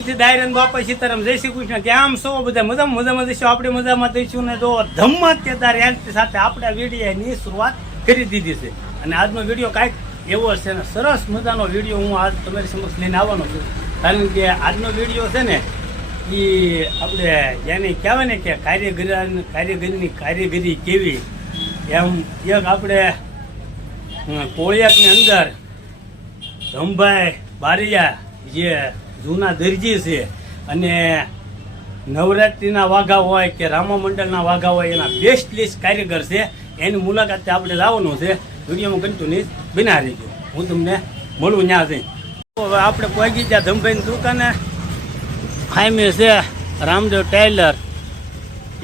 દાયરન બાપા સીતારામ, જય શ્રી કૃષ્ણ કેમ છો બધા મજા મજામાં જઈશું. આપણે મજામાં જઈશું ને જો ધમ્મત તે તાર યાંત્રી સાથે આપણે વિડીયોની શરૂઆત કરી દીધી છે. અને આજનો વીડિયો કાંઈક એવો છે ને, સરસ મજાનો વીડિયો હું આજ તમારી સમક્ષ લઈને આવવાનો છું. કારણ કે આજનો વીડિયો છે ને એ આપણે જેને કહેવાય ને કે કારીગરી, કારીગરીની કારીગરી કેવી, એમ એક આપણે કોળિયાકની અંદર ધમભાઈ બારિયા જે જૂના દરજી છે. અને નવરાત્રિના વાઘા હોય કે રામા મંડળના વાઘા હોય, એના બેસ્ટ લિસ્ટ કારીગર છે. એની મુલાકાત આપણે લાવવાનું છે. વિડીયોમાં કન્ટિન્યુઅસ બિના રહીજો. હું તમને મળું ત્યાં જઈ. હવે આપણે પહોંચી ગયા ધમભાઈની દુકાને. હાઈમે છે રામદેવ ટેલર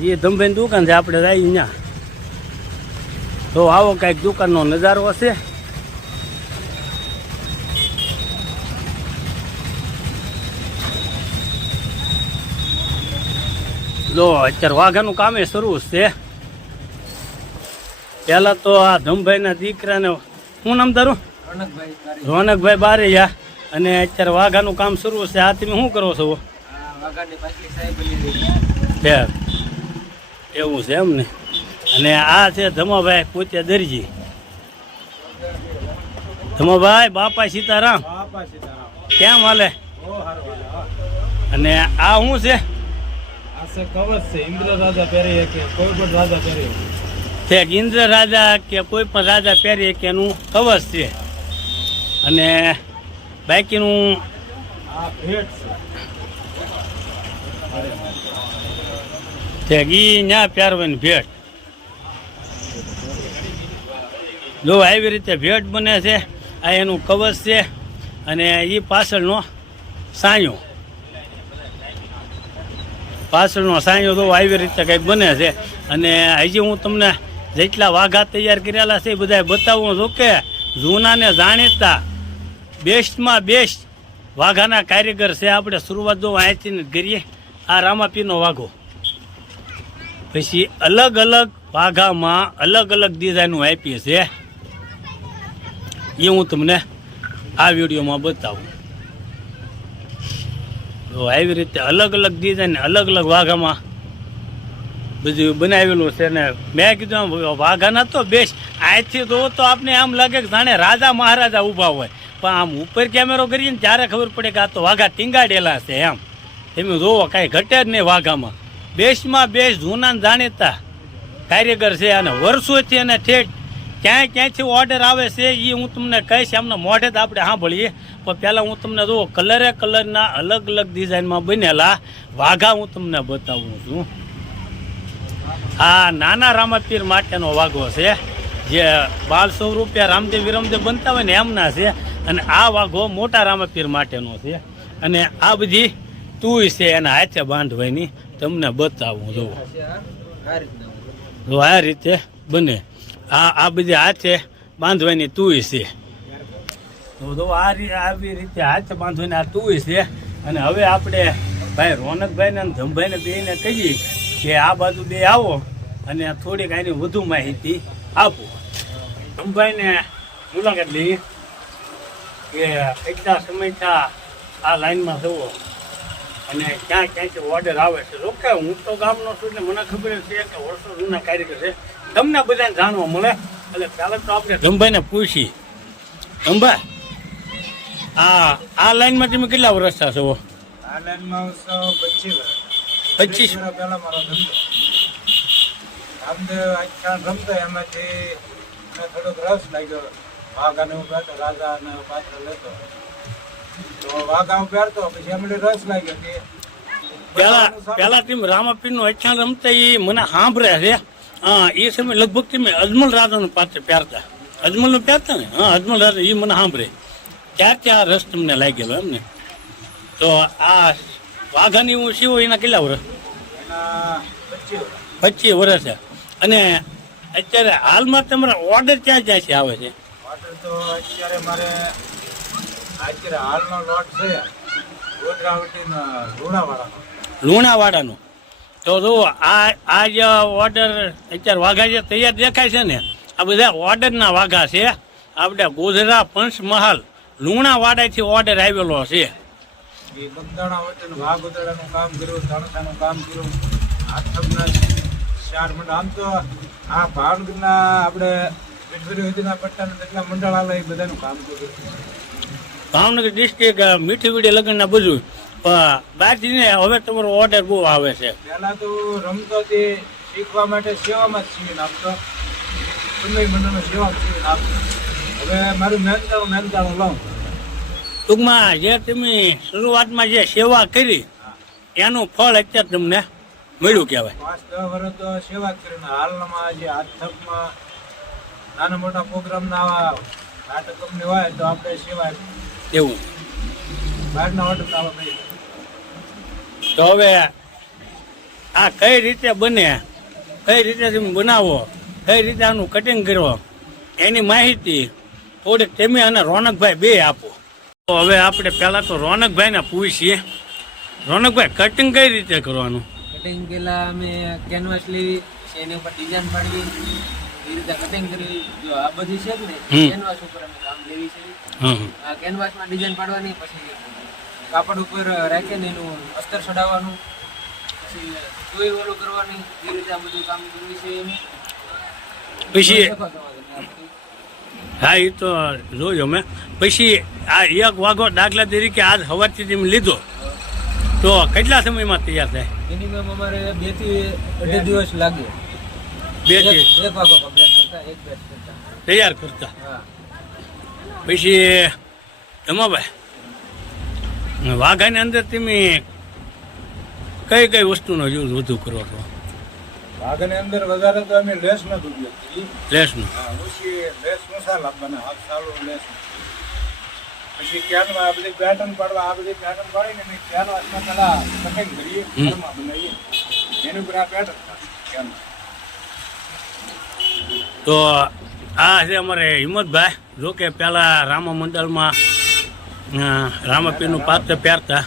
એ ધમભાઈની દુકાન છે, આપણે જઈએ ત્યાં. તો આવો કાંઈક દુકાનનો નજારો હશે. લો અત્યારે વાઘાનું કામે શરૂ છે. પેલા તો આ ધમભાઈના દીકરાને શું નામ તારું? રોનકભાઈ બારૈયા. અને અત્યારે વાઘાનું કામ શરૂ છે. આ તમે શું કરો છો? છે એવું છે એમ ને? અને આ છે ધમાભાઈ પોતે દરજી. ધમાભાઈ બાપા સીતારામ. કેમ હાલે? અને આ શું છે? કવચ છે. ઇન્દ્ર રાજા પહેરી કે કોઈ પણ રાજા પહેરી છે ઇન્દ્ર રાજા કે કોઈ પણ રાજા પહેરી કે એનું કવચ છે. અને બાકીનું આ ભેટ છે. છે ઈ ન્યા પહેરવાની ભેટ. જો આવી રીતે ભેટ બને છે આ એનું કવચ છે અને એ પાછળનો સાયો. પાછળનો સાંયો તો આવી રીતે કંઈક બને છે. અને હજી હું તમને જેટલા વાઘા તૈયાર કરેલા છે એ બધા બતાવું છું કે જૂનાને જાણીતા બેસ્ટમાં બેસ્ટ વાઘાના કારીગર છે. આપણે શરૂઆત જો અહીંથી કરીએ. આ રામાપીનો વાઘો. પછી અલગ અલગ વાઘામાં અલગ અલગ ડિઝાઇનો આપી છે. એ હું તમને આ વિડીયોમાં બતાવું. તો આવી રીતે અલગ અલગ ડિઝાઇન અલગ અલગ વાઘામાં બધું બનાવેલું છે ને મેં કીધું વાઘાના તો બેસ્ટ આજથી તો તો આપને આમ લાગે કે જાણે રાજા મહારાજા ઊભા હોય. પણ આમ ઉપર કેમેરો કરીએ ને ત્યારે ખબર પડે કે આ તો વાઘા ટીંગાડેલા છે એમ. તમે જોવો, કાંઈ ઘટે જ નહીં વાઘામાં. બેસ્ટમાં બેસ્ટ જૂના જાણીતા કારીગર છે અને વર્ષોથી અને ઠેઠ ક્યાંય ક્યાંયથી ઓર્ડર આવે છે એ હું તમને કહીશ, એમને મોઢે જ આપણે સાંભળીએ. પહેલાં હું તમને જુઓ કલરે કલરના અલગ અલગ ડિઝાઇનમાં બનેલા વાઘા હું તમને બતાવું છું. આ નાના રામાપીર માટેનો વાઘો છે, જે બારસો રૂપિયા રામદેવ વિરમદેવ બનતા હોય ને એમના છે, અને આ વાઘો મોટા રામાપીર માટેનો છે. અને આ બધી તુય છે એના હાથે બાંધવાની, તમને બતાવું જોવો જો આ રીતે બને. આ આ બધી હાથે બાંધવાની તુય છે. તો જો આ આવી રીતે હાથ બાંધોને આ તું છે. અને હવે આપણે ભાઈ રોનકભાઈને અને ધમભાઈને બેને કહીએ કે આ બાજુ બે આવો અને થોડીક આની વધુ માહિતી આપો. ધમભાઈને મુલાકાત લઈએ. કે કેટલા સમયથી આ લાઈનમાં જવો? અને ક્યાં ક્યાંથી ઓર્ડર આવે છે? ઓકે હું તો ગામનો છું ને મને ખબર છે કે વર્ષો જૂના કાર્યકર છે. તમને બધાને જાણવા મળે. એટલે પહેલાં તો આપણે ધમભાઈને પૂછી ધમભાઈ આ આ લાઈનમાં તમે કેટલા વર્ષથી છો? આ લાઈનમાં પચીસ વર્ષ. વર્ષ પહેલા મારો ધંધો. રામદેવ આખ્યાન રમતો એમાંથી મને થોડોક રસ લાગ્યો. વાઘાને હું પહેરતો રાજાને પાત્ર લેતો. તો વાઘા હું પહેરતો પછી એમને રસ લાગ્યો કે પેલા પેલા તમે રામાપીરનું અખ્યાન રમતા એ મને સાંભળ્યા છે. હા એ સમય લગભગ તમે અજમલ રાજાનું પાત્ર પહેરતા. અજમલનું પહેરતા ને? હા અજમલ રાજા એ મને સાંભળે. ત્યારથી આ રસ તમને લાગેલો એમ ને? તો આ વાઘાની હું સીવું એના કેટલા વર્ષ? પચીસ વર્ષ છે. અને અત્યારે હાલમાં તમારા ઓર્ડર ક્યાં ક્યાં છે આવે છે? ઓર્ડર તો અત્યારે મારે અત્યારે હાલનો લોટ છે. લુણાવાડાનો. તો જો આ આ જે ઓર્ડર અત્યારે વાઘા જે તૈયાર દેખાય છે ને આ બધા ઓર્ડરના વાઘા છે. આપણે ગોધરા પંચમહાલ લુણાવાડાથી ઓર્ડર આવેલો છે. એ બગદાણા વચ્ચે વાઘ ઉતરડાનું કામ કર્યું તણસાનું કામ કર્યું. આઠમના ચાર મંડળ. આમ તો આ ભાવનગરના આપણે વિઠ્ઠલી પટ્ટાના જેટલા મંડળ આવે એ બધાનું કામ કર્યું. ભાવનગર ડિસ્ટ્રિક્ટ મીઠી વીડી લગ્નના બધું. બાજીને હવે તમારો ઓર્ડર બહુ આવે છે. પહેલાં તો રમતો તે શીખવા માટે સેવામાં જ છીએ આપતો સમય મંડળનો સેવામાં સીવીને આપતો હવે મારું મહેનતાણું મહેનતાણું લઉં ટૂંકમાં જે તમે શરૂઆતમાં જે સેવા કરી એનું ફળ અત્યારે તમને મળ્યું કહેવાય. પાંચ દસ વર્ષ તો સેવા કરીને હાલમાં જે આથકમાં નાના મોટા પ્રોગ્રામના આવા નાટક કંપની હોય તો આપણે સેવા એવું. બહારના ઓર્ડર આવા તો હવે આ કઈ રીતે બને કઈ રીતે તમે બનાવો કઈ રીતે આનું કટિંગ કરો એની માહિતી થોડીક તમે અને રોનકભાઈ બે આપો. તો હવે આપણે પહેલાં તો રોનકભાઈને પૂછીએ. રોનકભાઈ કટિંગ કઈ રીતે કરવાનું? કટિંગ પેલા અમે કેનવાસ લેવી એની ઉપર ડિઝાઇન પાડવી એ રીતે કટિંગ કરવી. જો આ બધી છે ને કેનવાસ ઉપર અમે કામ લેવી છે. આ કેનવાસમાં ડિઝાઇન પાડવાની પછી કાપડ ઉપર રાખીને એનું અસ્તર ચડાવવાનું પછી સુઈ ઓલું કરવાની એ રીતે આ બધું કામ કરવી છે એમ પછી શેફા કરવાની આ બધી. હા એ તો જોયો મેં. પછી આ એક વાઘો દાખલા તરીકે આજ હવાથી તમે લીધો. તો કેટલા સમયમાં તૈયાર થાય? મિનિમમ અમારે બેથી અઢી દિવસ લાગે. બેથી એક વાઘો કમ્પ્લીટ કરતા એક બેચ કરતા. તૈયાર કરતા? પછી રમાભાઈ વાઘાની અંદર તમે કઈ કઈ વસ્તુનો યુઝ વધુ કરો છો? ભાગની અંદર વધારે તો અમે લેસ નથી ઉપયોગ કરી લેસનું હા ઓછી લેસ મસાલા આપવાના હાફ સારું લેસ પછી ક્યારમાં આ બધી પેટર્ન પાડવા આ બધી પેટર્ન પાડીને અમે કેનવાસમાં પેલા કટિંગ કરીએ ઘરમાં બનાવીએ. એની ઉપર આ પેટર્ન કેનવાસ તો આ છે અમારે હિંમતભાઈ જો કે પહેલાં રામા મંડળમાં રામાપીનું રામાપીરનું પાત્ર પહેરતા.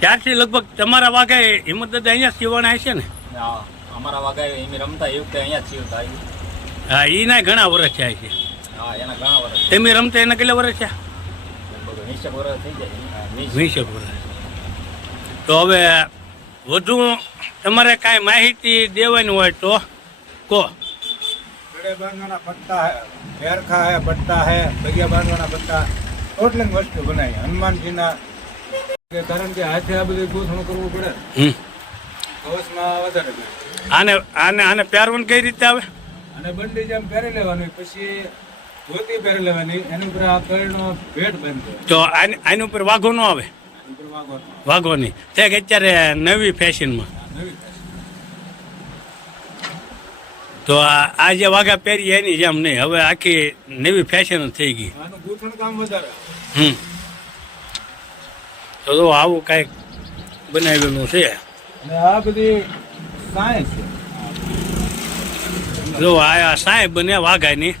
ત્યારથી લગભગ તમારા વાઘે હિંમત દાદા અહીંયા સીવણ છે ને? અમારા વાગા એમ રમતા એ વખતે અહીંયા થયું સીવતા હા હા એના ઘણા વર્ષ થયા છે. હા એના ઘણા વર્ષ તમે રમતા એના કેટલા વર્ષ થયા? વીસેક વર્ષ થઈ જાય. વીસેક વર્ષ. તો હવે વધુ તમારે કાંઈ માહિતી દેવાની હોય તો કહો. ગળે બાંધવાના પટ્ટા હે ફેરખા હે પટ્ટા હે બગિયા બાંધવાના પટ્ટા. ટોટલિંગ વસ્તુ બનાવી. હનુમાનજીના કે કારણ કે હાથે આ બધું ગોથણું કરવું પડે હમ કવચમાં વધારે લાગે. આને આને આને પહેરવાનું કઈ રીતે આવે? અને બંડી જેમ પહેરી લેવાની પછી ધોતી પહેરી લેવાની એની ઉપર આ કળનો ભેટ બંધ. તો આની આની ઉપર વાઘો ન આવે. વાઘો નહીં તે કે અત્યારે નવી ફેશનમાં. તો આ જે વાઘા પહેરી એની જેમ નહીં. હવે આખી નવી ફેશન થઈ ગઈ. કામ વધારે હમ. તો જો આવું કાંઈક બનાવેલું છે. અને આ બધી સાયન્સ છે. જો આ સાહેબ બને વાઘાયની.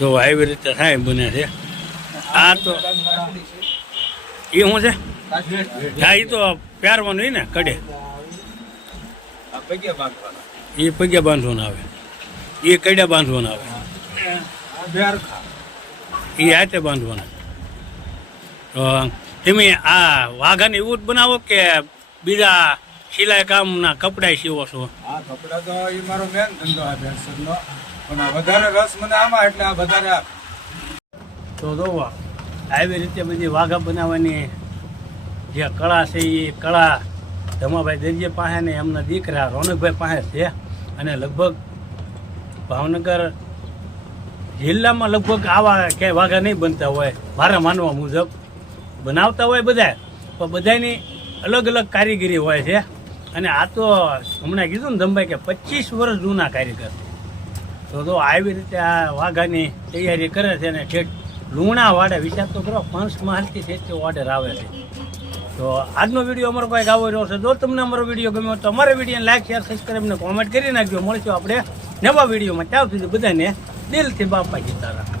જો આવી રીતે સાહેબ બને છે. આ તો એ શું છે? હા એ તો પહેરવાનું હોય ને કડે. એ પગ્યા બાંધવાનું. આવે. એ કડ્યા બાંધવાના આવે. એ હાથે બાંધવાના તો તમે આ વાઘન એવું જ બનાવો કે બીજા સિલાઈ કામના કપડા સીવો છો? આ કપડા તો એ મારો મેન ધંધો આ ભેરસરનો પણ આ વધારે રસ મને આમાં એટલે આ વધારે તો જોવો આવી રીતે બધી વાઘા બનાવવાની જે કળા છે એ કળા ધમાભાઈ દરજી પાસે ને એમના દીકરા રોનકભાઈ પાસે છે. અને લગભગ ભાવનગર જિલ્લામાં લગભગ આવા ક્યાંય વાઘા નહીં બનતા હોય, મારા માનવા મુજબ. બનાવતા હોય બધા, પણ બધાની અલગ અલગ કારીગરી હોય છે. અને આ તો હમણાં કીધું ને ધમભાઈ કે પચીસ વર્ષ જૂના કારીગર. તો તો આવી રીતે આ વાઘાની તૈયારી કરે છે અને ઠેઠ લુણા વાડે, વિચાર તો કરો પંચમહાલથી ઠેઠ ઓર્ડર આવે છે. તો આજનો વીડિયો અમારો કોઈ આવો રહ્યો છે. જો તમને અમારો વીડિયો ગમ્યો તો અમારા વિડીયોને લાઈક શેર સબસ્ક્રાઈબ ને કોમેન્ટ કરી નાખજો. મળશું આપણે નવા વિડીયોમાં. ત્યાં સુધી બધાને દિલથી બાપા સીતારામ